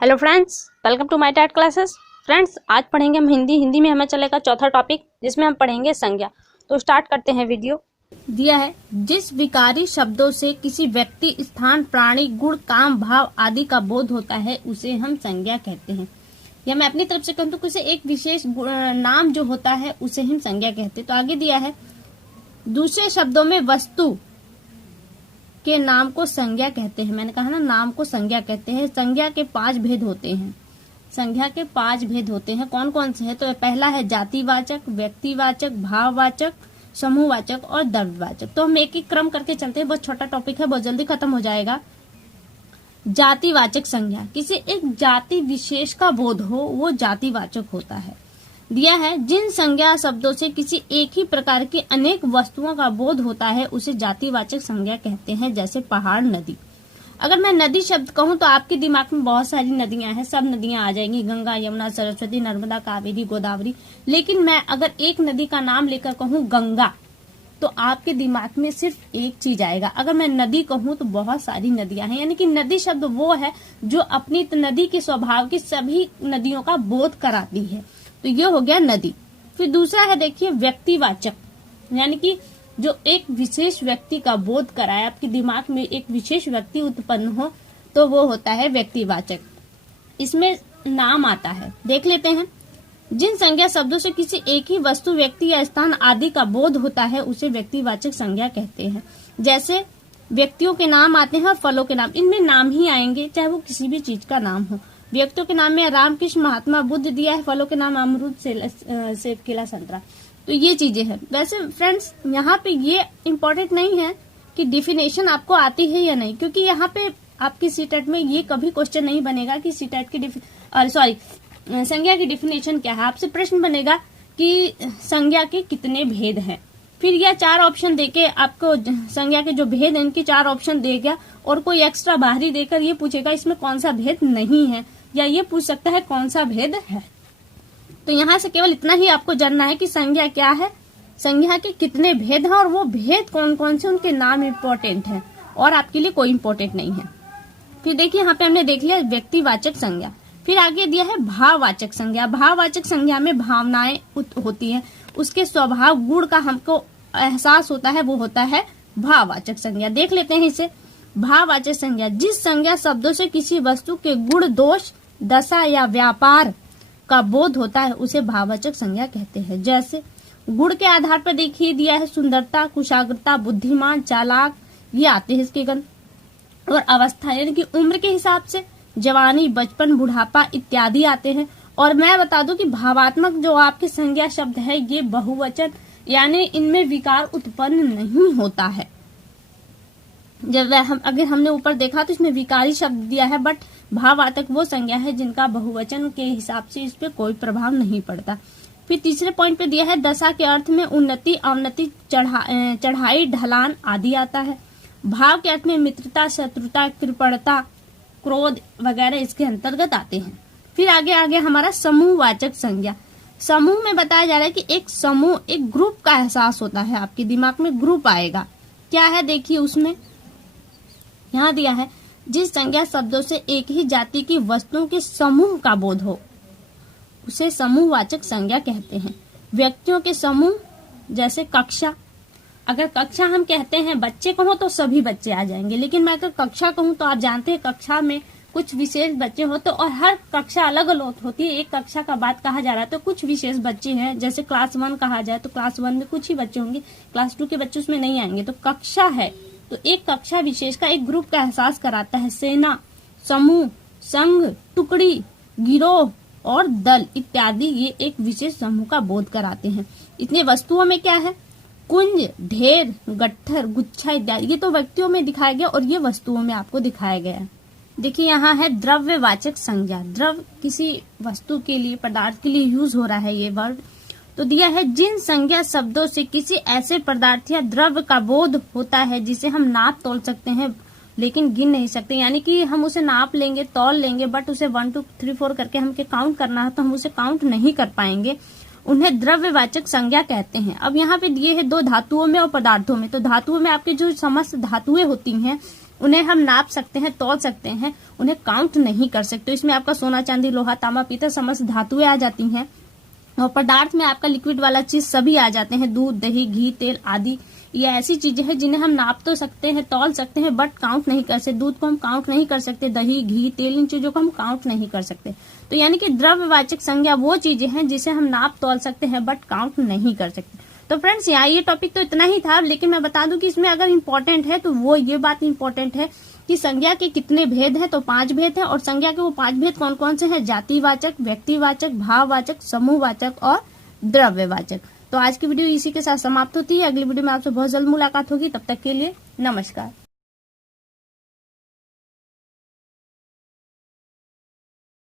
Hello friends, welcome to my TAIT classes. Friends, आज पढ़ेंगे हम हिंदी में हमें चलेगा चौथा टॉपिक, जिसमें हम पढ़ेंगे संज्ञा। तो स्टार्ट करते हैं। वीडियो दिया है, जिस विकारी शब्दों से किसी व्यक्ति, स्थान, प्राणी, गुण, काम, भाव आदि का बोध होता है उसे हम संज्ञा कहते हैं। या मैं अपनी तरफ से कहूँ तो किसी एक विशेष नाम जो होता है उसे हम संज्ञा कहते हैं। तो आगे दिया है, दूसरे शब्दों में वस्तु के नाम को संज्ञा कहते हैं। मैंने कहा ना, नाम को संज्ञा कहते हैं। संज्ञा के 5 भेद होते हैं। संज्ञा के 5 भेद होते हैं। कौन कौन से हैं? तो पहला है जातिवाचक, व्यक्तिवाचक, भाववाचक, समूहवाचक और द्रव्यवाचक। तो हम एक एक क्रम करके चलते हैं। बहुत छोटा टॉपिक है, बहुत जल्दी खत्म हो जाएगा। जातिवाचक संज्ञा, किसी एक जाति विशेष का बोध हो, वो जातिवाचक होता है। दिया है, जिन संज्ञा शब्दों से किसी एक ही प्रकार की अनेक वस्तुओं का बोध होता है उसे जातिवाचक संज्ञा कहते हैं। जैसे पहाड़, नदी। अगर मैं नदी शब्द कहूँ तो आपके दिमाग में बहुत सारी नदियां हैं, सब नदियां आ जाएंगी, गंगा, यमुना, सरस्वती, नर्मदा, कावेरी, गोदावरी। लेकिन मैं अगर एक नदी का नाम लेकर कहूँ गंगा, तो आपके दिमाग में सिर्फ एक चीज आएगा। अगर मैं नदी कहूँ तो बहुत सारी नदियां हैं। यानी कि नदी शब्द वो है जो अपनी नदी के स्वभाव की सभी नदियों का बोध कराती है। तो ये हो गया नदी। फिर दूसरा है, देखिए, व्यक्तिवाचक, यानी कि जो एक विशेष व्यक्ति का बोध कराए, आपके दिमाग में एक विशेष व्यक्ति उत्पन्न हो, तो वो होता है व्यक्तिवाचक। इसमें नाम आता है, देख लेते हैं। जिन संज्ञा शब्दों से किसी एक ही वस्तु, व्यक्ति या स्थान आदि का बोध होता है उसे व्यक्तिवाचक संज्ञा कहते हैं। जैसे व्यक्तियों के नाम आते हैं और फलों के नाम, इनमें नाम ही आएंगे, चाहे वो किसी भी चीज का नाम हो। व्यक्तियों के नाम में रामकृष्ण, महात्मा बुद्ध दिया है। फलों के नाम अमरूद, सेब, केला, संतरा। तो ये चीजें हैं। वैसे फ्रेंड्स, यहाँ पे ये इम्पोर्टेंट नहीं है कि डिफिनेशन आपको आती है या नहीं, क्योंकि यहाँ पे आपकी सीटेट में ये कभी क्वेश्चन नहीं बनेगा कि सीटेट की संज्ञा की डिफिनेशन क्या है। आपसे प्रश्न बनेगा कि संज्ञा के कितने भेद हैं। फिर यह 4 ऑप्शन देके आपको संज्ञा के जो भेद हैं इनके 4 ऑप्शन देगा, और कोई एक्स्ट्रा बाहरी देकर ये पूछेगा इसमें कौन सा भेद नहीं है, या ये पूछ सकता है कौन सा भेद है। तो यहाँ से केवल इतना ही आपको जानना है कि संज्ञा क्या है, संज्ञा के कितने भेद हैं, और वो भेद कौन कौन से, उनके नाम इम्पोर्टेंट है, और आपके लिए कोई इम्पोर्टेंट नहीं है। फिर देखिए, यहाँ पे हमने देख लिया व्यक्तिवाचक संज्ञा। फिर आगे दिया है भाववाचक संज्ञा। भाववाचक संज्ञा में भावनाएं होती है, उसके स्वभाव, गुण का हमको एहसास होता है, वो होता है भाववाचक संज्ञा। देख लेते हैं इसे। भाववाचक संज्ञा, जिस संज्ञा शब्दों से किसी वस्तु के गुण, दोष, दशा या व्यापार का बोध होता है उसे भाववाचक संज्ञा कहते हैं। जैसे गुण के आधार पर देखिए दिया है, सुंदरता, कुशाग्रता, बुद्धिमान, चालाक, ये आते हैं इसके गण। और अवस्था, यानी कि उम्र के हिसाब से जवानी, बचपन, बुढ़ापा इत्यादि आते हैं। और मैं बता दूं कि भावात्मक जो आपके संज्ञा शब्द है ये बहुवचन, यानी इनमें विकार उत्पन्न नहीं होता है। जब अगर हमने ऊपर देखा तो इसमें विकारी शब्द दिया है, बट भावात्मक वो संज्ञा है जिनका बहुवचन के हिसाब से इस पे कोई प्रभाव नहीं पड़ता। फिर तीसरे पॉइंट पे दिया है, दशा के अर्थ में उन्नति, अवनति, चढ़ाई, ढलान आदि आता है। भाव के अर्थ में मित्रता, शत्रुता, कृपणता, क्रोध वगैरह इसके अंतर्गत आते हैं। फिर आगे हमारा समूहवाचक संज्ञा। समूह में बताया जा रहा है कि एक समूह, एक ग्रुप का एहसास होता है, आपके दिमाग में ग्रुप आएगा। क्या है देखिए उसमें, यहाँ दिया है, जिस संज्ञा शब्दों से एक ही जाति की वस्तुओं के समूह का बोध हो उसे समूहवाचक संज्ञा कहते हैं। व्यक्तियों के समूह, जैसे कक्षा। अगर कक्षा हम कहते हैं, बच्चे कहूँ तो सभी बच्चे आ जाएंगे, लेकिन मैं अगर कक्षा कहूँ तो आप जानते हैं कक्षा में कुछ विशेष बच्चे होते, और हर कक्षा अलग अलग होती है। एक कक्षा का बात कहा जा रहा है तो कुछ विशेष बच्चे हैं, जैसे क्लास 1 कहा जाए तो क्लास 1 में कुछ ही बच्चे होंगे, क्लास 2 के बच्चे उसमें नहीं आएंगे। तो कक्षा है तो एक कक्षा विशेष का एक ग्रुप का एहसास कराता है। सेना, समूह, संघ, टुकड़ी, गिरोह और दल इत्यादि ये एक विशेष समूह का बोध कराते हैं। इतने वस्तुओं में क्या है, कुंज, ढेर, गट्ठर, गुच्छा इत्यादि, ये तो व्यक्तियों में दिखाया गया और ये वस्तुओं में आपको दिखाया गया है। देखिए यहाँ है द्रव्यवाचक संज्ञा। द्रव्य, किसी वस्तु के लिए, पदार्थ के लिए यूज हो रहा है ये वर्ड। तो दिया है, जिन संज्ञा शब्दों से किसी ऐसे पदार्थ या द्रव्य का बोध होता है जिसे हम नाप तोल सकते हैं लेकिन गिन नहीं सकते, यानी कि हम उसे नाप लेंगे, तौल लेंगे, बट उसे 1 2 3 4 करके हमके काउंट करना है तो हम उसे काउंट नहीं कर पाएंगे, उन्हें द्रव्यवाचक संज्ञा कहते हैं। अब यहाँ पे दिए है 2 धातुओं में और पदार्थों में। तो धातुओं में आपके जो समस्त धातुएं होती हैं उन्हें हम नाप सकते हैं, तौल सकते हैं, उन्हें काउंट नहीं कर सकते। इसमें आपका सोना, चांदी, लोहा, तांबा, पीतल समस्त धातुएं आ जाती हैं। और पदार्थ में आपका लिक्विड वाला चीज सभी आ जाते हैं, दूध, दही, घी, तेल आदि। ये ऐसी चीजें हैं जिन्हें हम नाप तो सकते हैं, तौल सकते हैं, बट काउंट नहीं कर सकते। दूध को हम काउंट नहीं कर सकते, दही, घी, तेल, इन चीजों को हम काउंट नहीं कर सकते। तो यानी कि द्रव्यवाचक संज्ञा वो चीजें हैं जिसे हम नाप तौल सकते हैं बट काउंट नहीं कर सकते। तो फ्रेंड्स यहाँ ये टॉपिक तो इतना ही था, लेकिन मैं बता दूं कि इसमें अगर इम्पोर्टेंट है तो वो ये बात इम्पोर्टेंट है कि संज्ञा के कितने भेद हैं। तो 5 भेद हैं। और संज्ञा के वो 5 भेद कौन कौन से हैं? जातिवाचक, व्यक्तिवाचक, भाववाचक, समूहवाचक और द्रव्यवाचक। तो आज की वीडियो इसी के साथ समाप्त होती है। अगली वीडियो में आपसे बहुत जल्द मुलाकात होगी। तब तक के लिए नमस्कार।